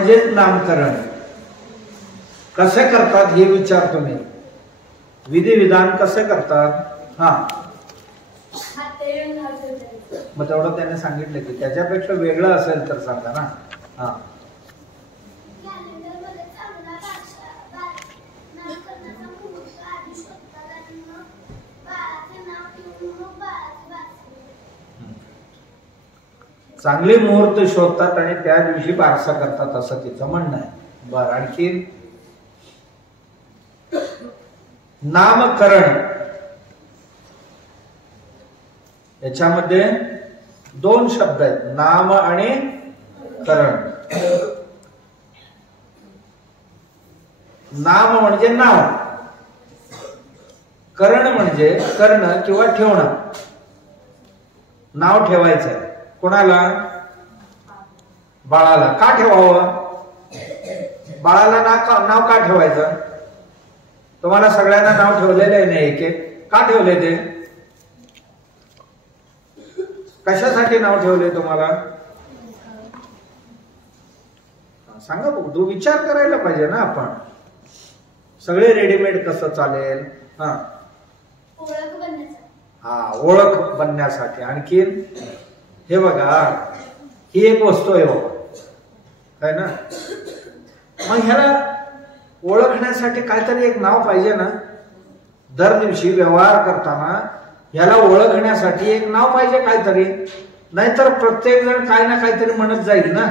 म्हणजेच नामकरण. कसे करतात हे विचार तुम्ही. विधी विधान कसे करतात? हा, मग तेवढं त्याने सांगितलं की त्याच्यापेक्षा वेगळं असेल तर सांगा ना. हा, चांगले मुहूर्त शोधतात आणि त्या दिवशी बारसा करतात असं तिचं म्हणणं आहे. बरं, आणखी नामकरण याच्यामध्ये दोन शब्द आहेत, नाम आणि करण. नाम म्हणजे नाव, करण म्हणजे करणं किंवा ठेवणं. नाव ठेवायचं कोणाला? बाळाला. का ठेवावं? बाळाला नाव का ठेवायचं? तुम्हाला सगळ्यांना नाव ठेवलेलं आहे ना एक एक. का ठेवले ते? कशासाठी नाव ठेवले तुम्हाला? सांगा बघ, तू विचार करायला पाहिजे ना. आपण सगळे रेडीमेड कसं चालेल? हा, ओळख बनण्यासाठी. आणखी हे बघा, ही एक वस्तू आहे बाबा, काय ना. मग ह्याला ओळखण्यासाठी काहीतरी एक नाव पाहिजे ना. दर दिवशी व्यवहार करताना ह्याला ओळखण्यासाठी एक नाव पाहिजे काहीतरी, नाहीतर प्रत्येक जण काय ना काहीतरी म्हणत जाईल ना.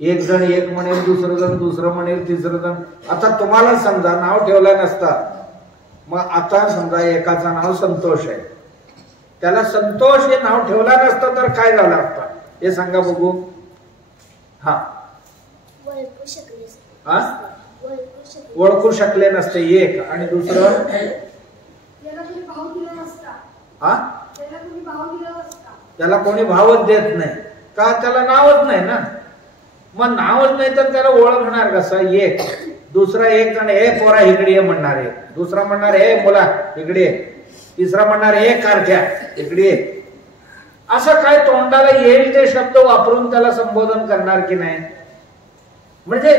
एक जण एक म्हणेल, दुसरं जण दुसरं म्हणेल, तिसरं जण. आता तुम्हाला समजा नाव ठेवलं नसता, मग आता समजा एकाचं नाव संतोष आहे, त्याला संतोष हे नाव ठेवला नसतं तर काय झालं असतं हे सांगा बघू. हा, ओळखू शकले नसते एक. आणि दुसरं, त्याला कोणी भावच देत नाही. का? त्याला नावच नाही ना. मग नावच नाही तर त्याला ओळखणार कसं? एक. दुसरा एक जण हे पोरा इकडे ये म्हणणार आहे, दुसरा म्हणणार हे मुला इकडे, तिसरा म्हणणार हे कारख्या इकडे. असं काय तोंडाला येईल ते शब्द वापरून त्याला संबोधन करणार की नाही? म्हणजे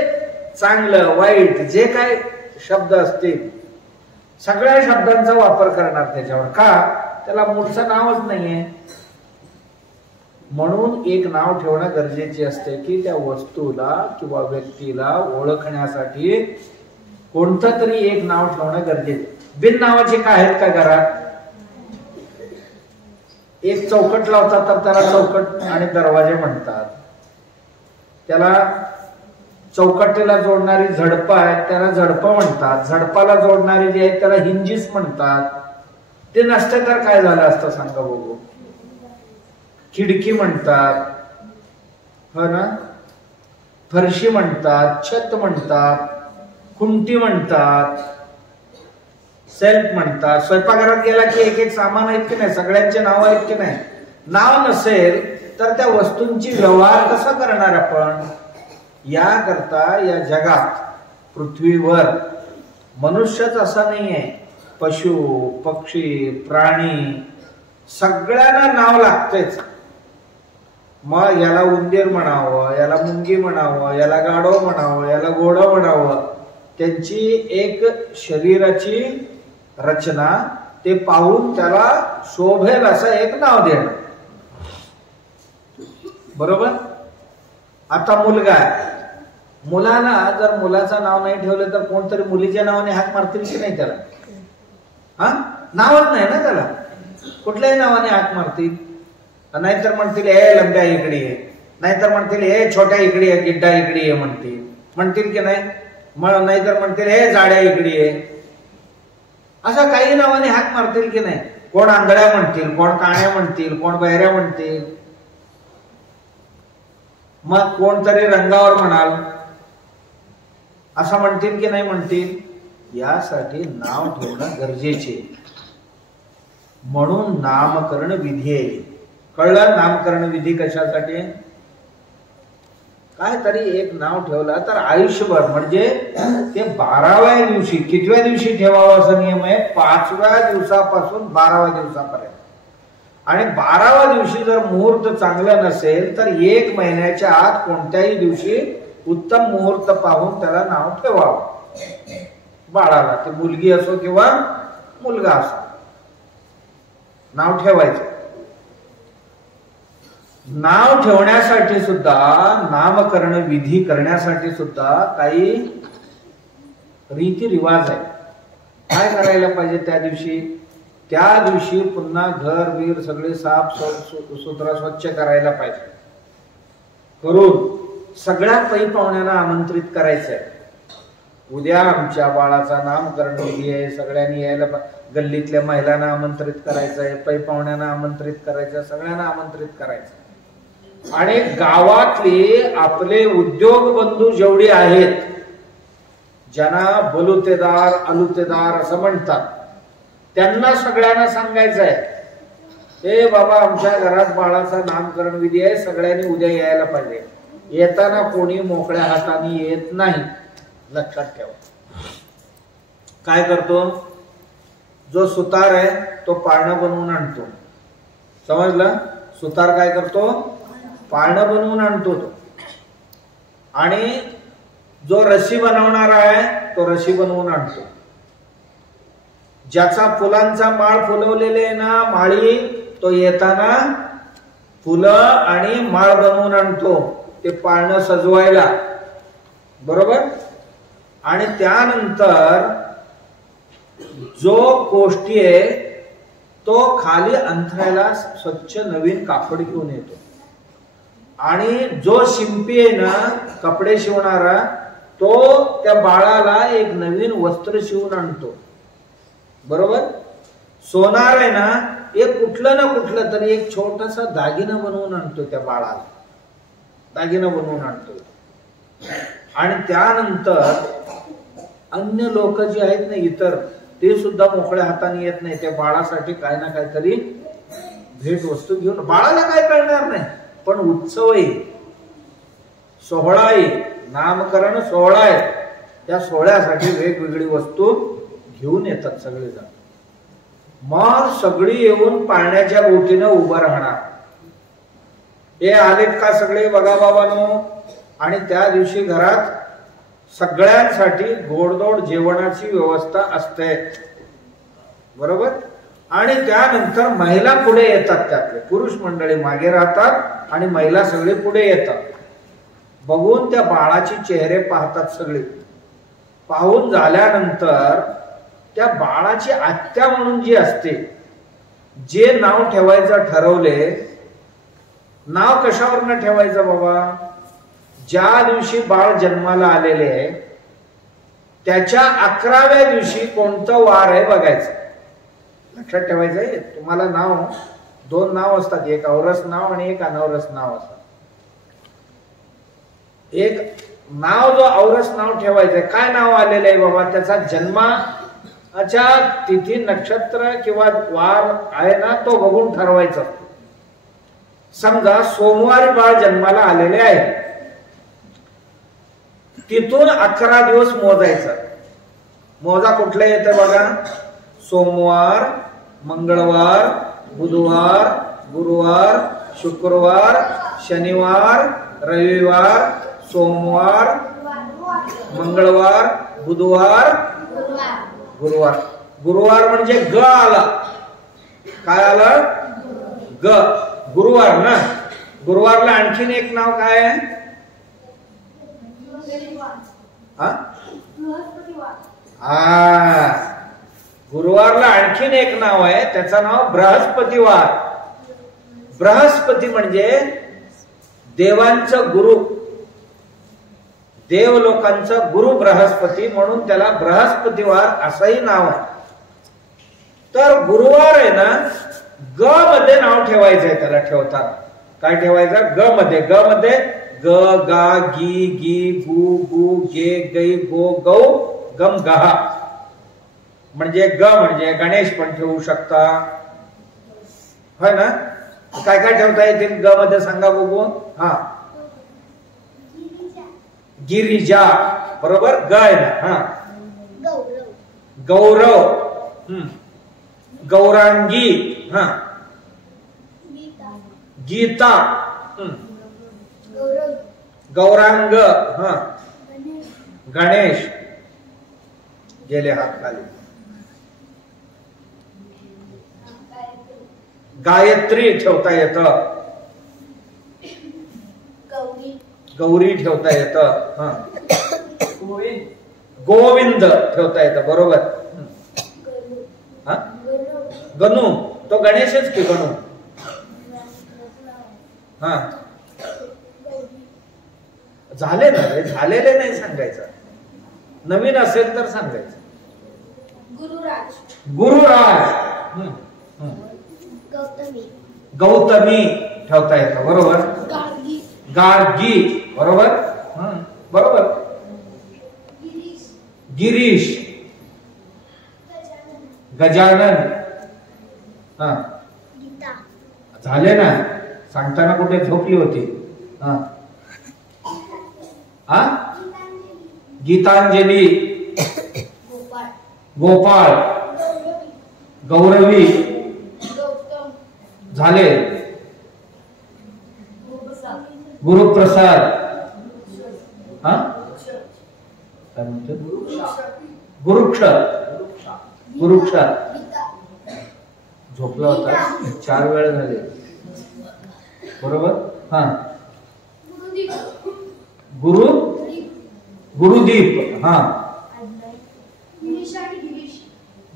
चांगलं वाईट जे काय शब्द असतील सगळ्या शब्दांचा वापर करणार त्याच्यावर. का? त्याला मूळचं नावच नाहीये. म्हणून एक नाव ठेवणं गरजेचे असते की त्या वस्तूला किंवा व्यक्तीला ओळखण्यासाठी कोणतं तरी एक नाव ठेवणं गरजेचं. बिन नावाचे काय आहेत का घरात? एक चौकट लावतात तर त्याला चौकट आणि दरवाजे म्हणतात. त्याला चौकटीला जोडणारी झडपं आहेत त्याला झडपं म्हणतात. झडपाला जोडणारी जे आहेत त्याला हिंजीस म्हणतात. ते नसते तर काय झालं असतं सांगा बघू? खिडकी म्हणतात, हो ना, फरशी म्हणतात, छत म्हणतात, खुंटी म्हणतात, सेल्फ म्हणतात. स्वयंपाकघरात गेला की एक एक सामान आहेत की नाही, सगळ्यांचे नाव आहेत की नाही. नाव नसेल तर त्या वस्तूंची व्यवहार कसा करणार आपण? याकरता या जगात पृथ्वीवर मनुष्यच असा नाहीये, पशु पक्षी प्राणी सगळ्यांना नाव लागतेच. मग याला उंदीर म्हणावं, याला मुंगी म्हणावं, याला गाढव म्हणावं, याला घोडं म्हणावं, त्यांची एक शरीराची रचना ते पाहून त्याला शोभेल असं एक नाव देणं. बरोबर? आता मुलगा आहे, मुलाला जर मुलाचं नाव नाही ठेवलं तर कोणतरी मुलीच्या नावाने हाक मारतील की नाही त्याला? हा, नावच नाही ना त्याला. कुठल्याही नावाने हाक मारतील. नाहीतर म्हणतील हे लंब्या इकडे ये, नाहीतर म्हणतील हे छोट्या इकडे ये, गिड्डा इकडे ये म्हणतील की नाही? नाहीतर म्हणतील हे जाड्या इकडे ये. अशा काही नावाने हाक मारतील की नाही? कोण आंधळ्या म्हणतील, कोण काण्या म्हणतील, कोण बहिऱ्या म्हणतील, मग कोणतरी रंगावर म्हणाल असं म्हणतील की नाही म्हणतील? यासाठी नाव ठेवणं गरजेचे. म्हणून नामकरण विधी आहे. कळलं? नामकरण विधी कशासाठी? काय तरी एक नाव ठेवलं तर आयुष्यभर, म्हणजे ते 12व्या दिवशी, कितव्या दिवशी ठेवावं असं नियम आहे? 5व्या दिवसापासून 12व्या दिवसापर्यंत. आणि 12व्या दिवशी जर मुहूर्त चांगलं नसेल तर 1 महिन्याच्या आत कोणत्याही दिवशी उत्तम मुहूर्त पाहून त्याला नाव ठेवावं. बाळाला, ती मुलगी असो किंवा मुलगा असो, नाव ठेवायचं. नाव ठेवण्यासाठी सुद्धा, नामकरण विधी करण्यासाठी सुद्धा काही रीतिरिवाज आहे. काय करायला पाहिजे त्या दिवशी? त्या दिवशी पुन्हा घर बीर सगळे साफ सुथरा स्वच्छ करायला पाहिजे. करून सगळ्या पै पाहुण्यांना आमंत्रित करायचंय. उद्या आमच्या बाळाचा नामकरण विधी आहे, सगळ्यांनी यायला. गल्लीतल्या महिलांना आमंत्रित करायचंय, पै पाहुण्यांना आमंत्रित करायचं, सगळ्यांना आमंत्रित करायचं. आणि गावातले आपले उद्योग बंधू जेवढे आहेत, ज्यांना बलुतेदार अलुतेदार असं म्हणतात, त्यांना सगळ्यांना सांगायचंय, हे बाबा आमच्या घरात बाळाचा नामकरण विधी आहे, सगळ्यांनी उद्या यायला पाहिजे. येताना कोणी मोकळ्या हाताने येत नाही, लक्षात ठेवा. काय करतो? जो सुतार आहे तो पाळणं बनवून आणतो. समजलं? सुतार काय करतो? पाळणं बनवून आणतो तो. आणि जो रशी बनवणारा आहे तो रशी बनवून आणतो. ज्याचा फुलांचा माळ फुलवलेले आहे ना माळी, तो येताना फुलं आणि माळ बनवून आणतो ते पाळणं सजवायला. बरोबर? आणि त्यानंतर जो कोष्टी आहे तो खाली अंथरायला स्वच्छ नवीन कापड घेऊन येतो. आणि जो शिंपी आहे ना, कपडे शिवणारा, तो त्या बाळाला एक नवीन वस्त्र शिवून आणतो. बरोबर? सोनार आहे ना, एक कुठलं ना कुठलं तरी एक छोटासा दागिना बनवून आणतो त्या बाळाला. दागिना बनवून आणतो. आणि त्यानंतर अन्य लोक जे आहेत ना इतर, ते सुद्धा मोकळ्या हाताने येत नाही. त्या बाळासाठी काय ना काहीतरी भेट वस्तू घेऊन. बाळाला काय कळणार नाही, पण उत्सव आहे, सोहळा आहे, नामकरण सोहळा आहे. त्या सोहळ्यासाठी वेगवेगळी वस्तू घेऊन येतात सगळेजण. मग सगळी येऊन पाळण्याच्या बोटीनं उभं राहणार. हे आलेत का सगळे बघा बाबांनो. आणि त्या दिवशी घरात सगळ्यांसाठी गोडधोड जेवणाची व्यवस्था असते. बरोबर? आणि त्यानंतर महिला पुढे येतात. त्यातले पुरुष मंडळी मागे राहतात आणि महिला सगळे पुढे येतात. बघून त्या बाळाची चेहरे पाहतात सगळे. पाहून झाल्यानंतर त्या बाळाची आत्या म्हणून जी असते, जे नाव ठेवायचं ठरवले, नाव कशावरनं ठेवायचं बाबा? ज्या दिवशी बाळ जन्माला आलेले आहे त्याच्या 11व्या दिवशी कोणतं वार आहे बघायचं. लक्षात ठेवायचंय. तुम्हाला नाव 2 नाव असतात, एक औरस नाव आणि एक अनौरस नाव असतात. एक नाव जो औरस नाव ठेवायचंय, काय नाव आलेलं आहे बाबा, त्याचा जन्माच्या तिथी नक्षत्र किंवा वार आहे ना तो बघून ठरवायचं. समजा सोमवारी बाळ जन्माला आलेले आहे, तिथून 11 दिवस मोजायचं. मोजा कुठले येते बघा? सोमवार, मंगळवार, बुधवार, गुरुवार, शुक्रवार, शनिवार, रविवार, सोमवार, मंगळवार, बुधवार, गुरुवार. गुरुवार म्हणजे ग आला. काय आलं? ग. गुरुवार ना. गुरुवारला आणखीन एक नाव काय आहे? गुरुवारला आणखीन एक नाव आहे, त्याचं नाव बृहस्पतिवार. बृहस्पती म्हणजे देवांचं गुरु, देव लोकांचं गुरु बृहस्पती, म्हणून त्याला बृहस्पतिवार असंही नाव आहे. तर गुरुवार आहे ना, ग मध्ये नाव ठेवायचंय. त्याला ठेवतात काय ठेवायचं? ग मध्ये. ग मध्ये ग, गा, गी, गी, गु, गु, गे, गै, गो, गौ, गम, गहा. म्हणजे ग म्हणजे गणेश पण ठेवू शकता, है ना? काय काय ठेवता येतील ग मध्ये सांगा बघू. हा, गिरिजा. बरोबर? ग आहे ना. हा, गौरव. गौरांगी. हा, गीता, गौरांग, हा, गणेश, गेले हात खाली, गायत्री ठेवता येतं, गौरी ठेवता येतं, हा, गोविंद ठेवता येतं, बरोबर. हा, गणू, तो गणेशच की गणू. हा, झाले ना रे, झालेले नाही सांगायचं, नवीन असेल तर सांगायचं. गुरुराज, गुरुराज, गौतमी, गौतमी ठेवता येतं, बरोबर. गार्गी, बरोबर. बरोबर. गिरीश, गजानन, हा, झाले ना, सांगताना कुठे झोपली होती. हा, हा, गीतांजली, गोपाळ, गौरवी, झाले. गुरुप्रसाद, हा, काय म्हणतो, गुरुक्ष, गुरुक्ष, झोपला होता 4 वेळ झाले, बरोबर. हा, गुरु, गुरुदीप, हा,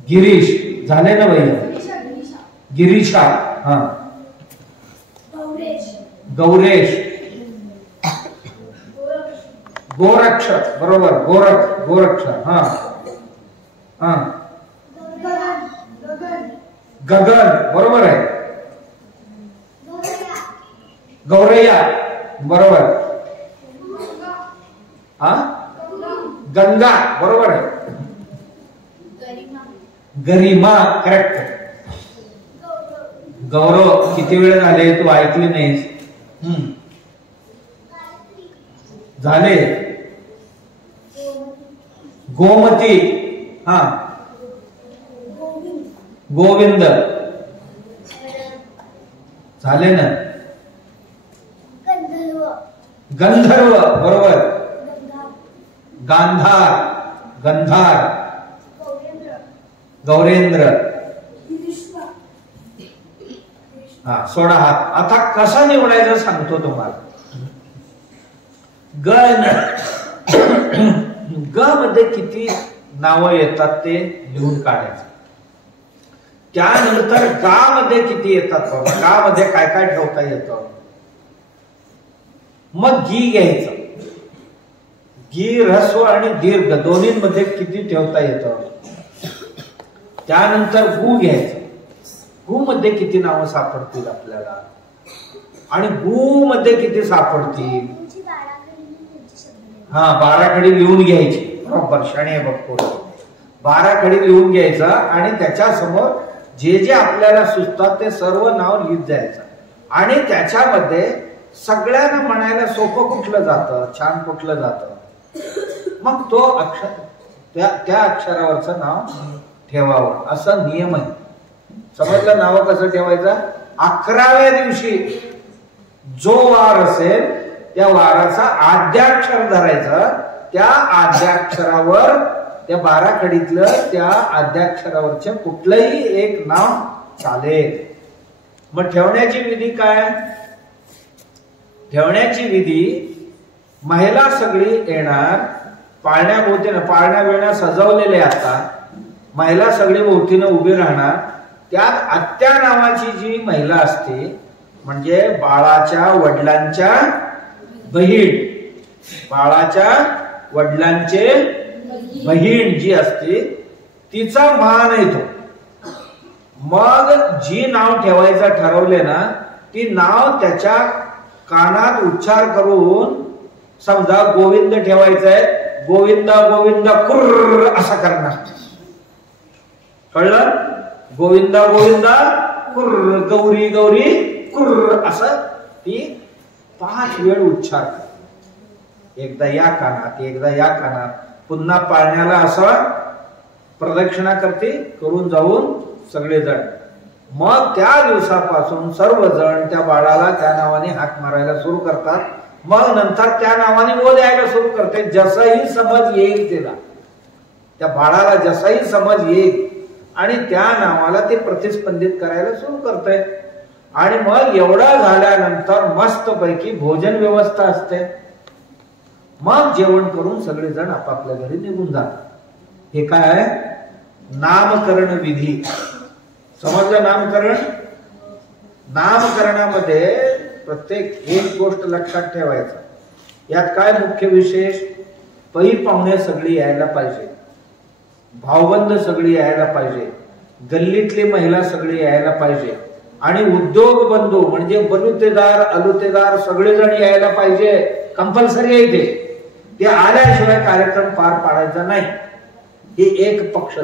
गिरीश, झाले ना भैया. गिरीशा, हा, गौरेश, गोरक्ष, बरोबर. गोरक्ष, हा, हा, गगन, बरोबर आहे. गौरैया, बरोबर. हा, गंगा, बरोबर आहे. गरिमा, करेक्ट. गौरव, किती वेळ झाले तू ऐकली नाहीस. झाले. गोमती, हा, गोविंद, झाले ना. गंधर्व, बरोबर. गांधार, गंधार, गौरेंद्र, हा, सोडा हात. आता कसा निवडायचं सांगतो तुम्हाला. गण, ग मध्ये किती नावं येतात ते लिहून काढायचं. त्यानंतर गा मध्ये किती येतात बाबा, गा मध्ये काय काय ठेवता येतं. मग गी घ्यायचं. गी, ऱ्हस्व आणि दीर्घ दोन्हीमध्ये किती ठेवता येतं. त्यानंतर गु घ्यायचं. गु मध्ये किती नावं सापडतील आपल्याला आणि गु मध्ये किती सापडतील. हा, 12 खडी लिहून घ्यायची, बरोबर. शाणे बघतो 12 खडी लिहून घ्यायचं आणि त्याच्या समोर जे जे आपल्याला सुचतात ते सर्व नाव लिहित जायचं. आणि त्याच्यामध्ये सगळ्यांना म्हणायला सोपं कुठलं जातं, छान कुठलं जातं, मग तो अक्षर त्या अक्षरावरचं नाव ठेवावं, असा नियम आहे. समजलं. नाव कसं ठेवायचं. 11व्या दिवशी जो वार असेल त्या वाराचा आद्याक्षर धरायचं. त्या आद्याक्षरावर, त्या 12 खडीतलं त्या आद्याक्षरावरचे कुठलंही एक नाव चालेल. मग ठेवण्याची विधी काय. ठेवण्याची विधी, महिला सगळी येणार, पाळण्याभोवतीनं, पाळण्या बिळण्या सजवलेले असतात, महिला सगळी भोवतीनं उभी राहणार. त्यात आत्या नावाची जी महिला असते, म्हणजे बाळाच्या वडिलांच्या बहीण, बाळाच्या वडिलांचे बहीण जी असते तिचा मान येतो. मग जी नाव ठेवायचं ठरवले ना, ती नाव त्याच्या कानात उच्चार करून, समजा गोविंद ठेवायचंय, गोविंदा गोविंदा कुर्र असं करणार. कळलं. गोविंदा गोविंदा कुर्र, गौरी गौरी कुर्र असं ती 5 वेळ उच्चार. एकदा या कानात, एकदा या कानात, पुन्हा पाळण्याला असं प्रदक्षिणा करते, करून जाऊन सगळेजण मग त्या दिवसापासून सर्वजण त्या बाळाला त्या नावाने हाक मारायला सुरू करतात. मग नंतर त्या नावाने बोल यायला सुरू करते. जसाही समज येईल तिला, त्या बाळाला जसाही समज येईल आणि त्या नावाला ते प्रतिस्पंदित करायला सुरू करते. आणि मग एवढा झाल्यानंतर मस्तपैकी भोजन व्यवस्था असते. मग जेवण करून सगळेजण आपापल्या घरी निघून जातात. हे काय आहे? नामकरण विधी. समजलं नामकरण? नामकरणामध्ये प्रत्येक एक गोष्ट लक्षात ठेवायचं. यात काय मुख्य विशेष? पै पाहुणे सगळी यायला पाहिजे, भावबंद सगळी यायला पाहिजे, गल्लीतली महिला सगळी यायला पाहिजे आणि उद्योग बंधू म्हणजे बलुतेदार अलुतेदार सगळेजण यायला पाहिजे. कंपल्सरी आहे ते. ते आल्याशिवाय कार्यक्रम पार पाडायचा नाही. हे एक पक्ष.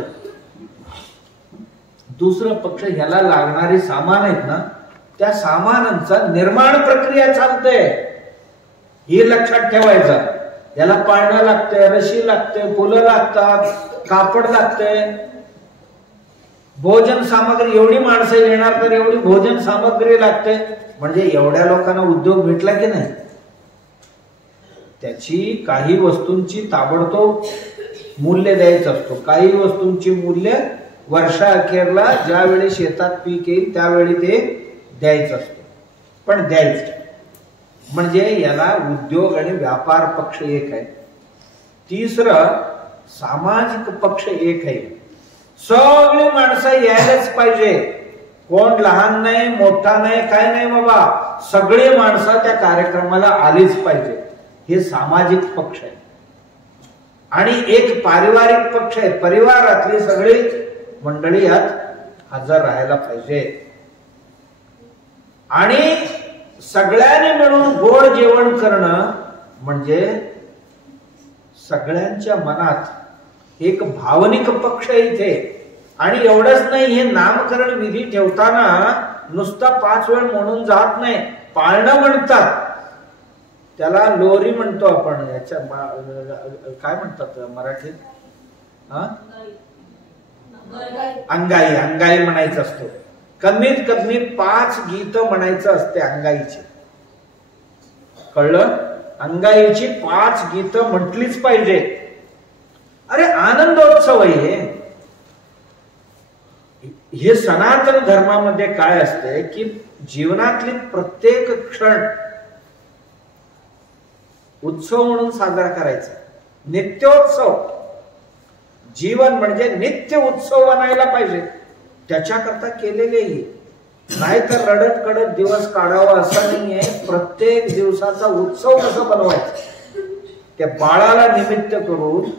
दुसरं पक्ष, ह्याला लागणारी सामान आहेत ना, त्या सामानांचा निर्माण प्रक्रिया चालते. हे लक्षात ठेवायचं. याला पाळणं लागते, रशी लागते, फुलं लागतात, कापड लागते, भोजन सामग्री. एवढी माणसं येणार तर एवढी भोजन सामग्री लागते. म्हणजे एवढ्या लोकांना उद्योग भेटला की नाही. त्याची काही वस्तूंची ताबडतोब मूल्य द्यायचं असतो. काही वस्तूंची मूल्य वर्षा अखेरला ज्यावेळी शेतात पीक येईल त्यावेळी ते द्यायचं असतं. पण द्यायचं म्हणजे याला उद्योग आणि व्यापार पक्ष एक आहे. तिसरं सामाजिक पक्ष एक आहे. सगळी माणसं यायलाच पाहिजे. कोण लहान नाही, मोठा नाही, काय नाही बाबा, सगळे माणसं त्या कार्यक्रमाला आलीच पाहिजे. हे सामाजिक पक्ष आहे. आणि एक पारिवारिक पक्ष आहे. परिवारातली सगळी मंडळी यात हजर राहायला पाहिजे. आणि सगळ्यांनी मिळून गोड जेवण करणं म्हणजे सगळ्यांच्या मनात एक भावनिक पक्ष इथे. आणि एवढंच नाही, हे नामकरण विधी ठेवताना नुसता 5 वेळ म्हणून जात नाही, पाळणं म्हणतात. त्याला लोरी म्हणतो आपण. याच्या काय म्हणतात मराठीत? अंगाई. अंगाई म्हणायचं असतो. कमीत कमी 5 गीत म्हणायचं असते अंगाईची. कळलं? अंगाईची 5 गीत म्हटलीच पाहिजे. अरे आनंदोत्सव आहे हे. सनातन धर्मामध्ये काय असते की जीवनातली प्रत्येक क्षण उत्सव म्हणून साजरा करायचा. नित्योत्सव. जीवन म्हणजे नित्य उत्सव बनायला पाहिजे. त्याच्याकरता केलेले नाहीतर रडत कडत दिवस काढावा असं नाहीये. प्रत्येक दिवसाचा उत्सव कसं बनवायचा त्या बाळाला निमित्त करून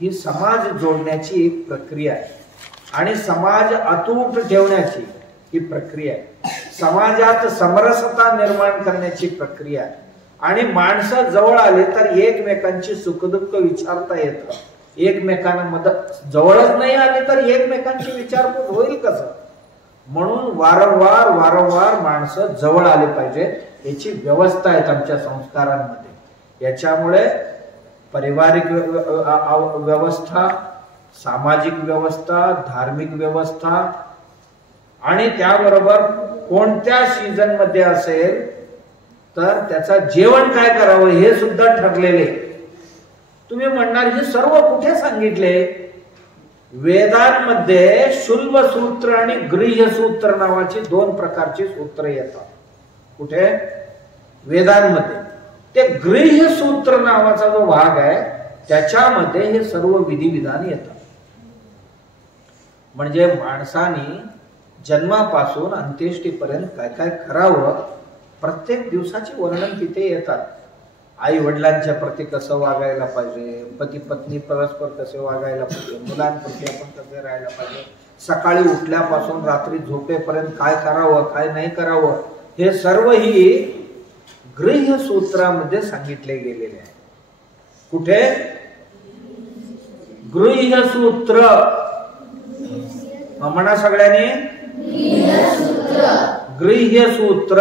ही समाज जोडण्याची एक प्रक्रिया आहे. आणि समाज अतूट ठेवण्याची ही प्रक्रिया आहे. समाजात समरसता निर्माण करण्याची प्रक्रिया आहे. आणि माणसं जवळ आले तर एकमेकांची सुखदुःख विचारता येतं. एकमेकांना मदत. जवळच नाही आली तर एकमेकांची विचारपूस होईल कसं? म्हणून वारंवार वारंवार माणसं जवळ आले पाहिजे. याची व्यवस्था आहे आमच्या संस्कारांमध्ये. याच्यामुळे पारिवारिक व्यवस्था, सामाजिक व्यवस्था, धार्मिक व्यवस्था आणि त्याबरोबर कोणत्या सीझन मध्ये असेल तर त्याचा जेवण काय करावं हे सुद्धा ठरलेले. तुम्ही म्हणणार हे सर्व कुठे सांगितले? वेदांमध्ये शुल्ब सूत्र आणि गृह्य सूत्र नावाची 2 प्रकारची सूत्र येतात. कुठे? वेदांमध्ये. ते गृह्य सूत्र नावाचा जो भाग आहे त्याच्यामध्ये हे सर्व विधिविधान येतात. म्हणजे माणसाने जन्मापासून अंत्येष्टीपर्यंत काय काय करावं प्रत्येक दिवसाची वर्णन तिथे येतात. आई वडिलांच्या प्रती कसं वागायला पाहिजे, पती पत्नी परस्पर कसे वागायला पाहिजे, मुलांप्रती आपण कसे राहायला पाहिजे, सकाळी उठल्यापासून रात्री झोपेपर्यंत काय करावं काय नाही करावं, हे सर्व ही गृह्य सूत्रामध्ये सांगितले गेलेले आहे. कुठे? गृह्य सूत्र. म्हणा सगळ्यांनी गृह्य सूत्र.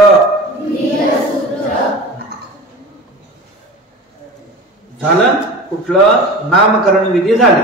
झालं? कुठलं? नामकरण विधी झाले.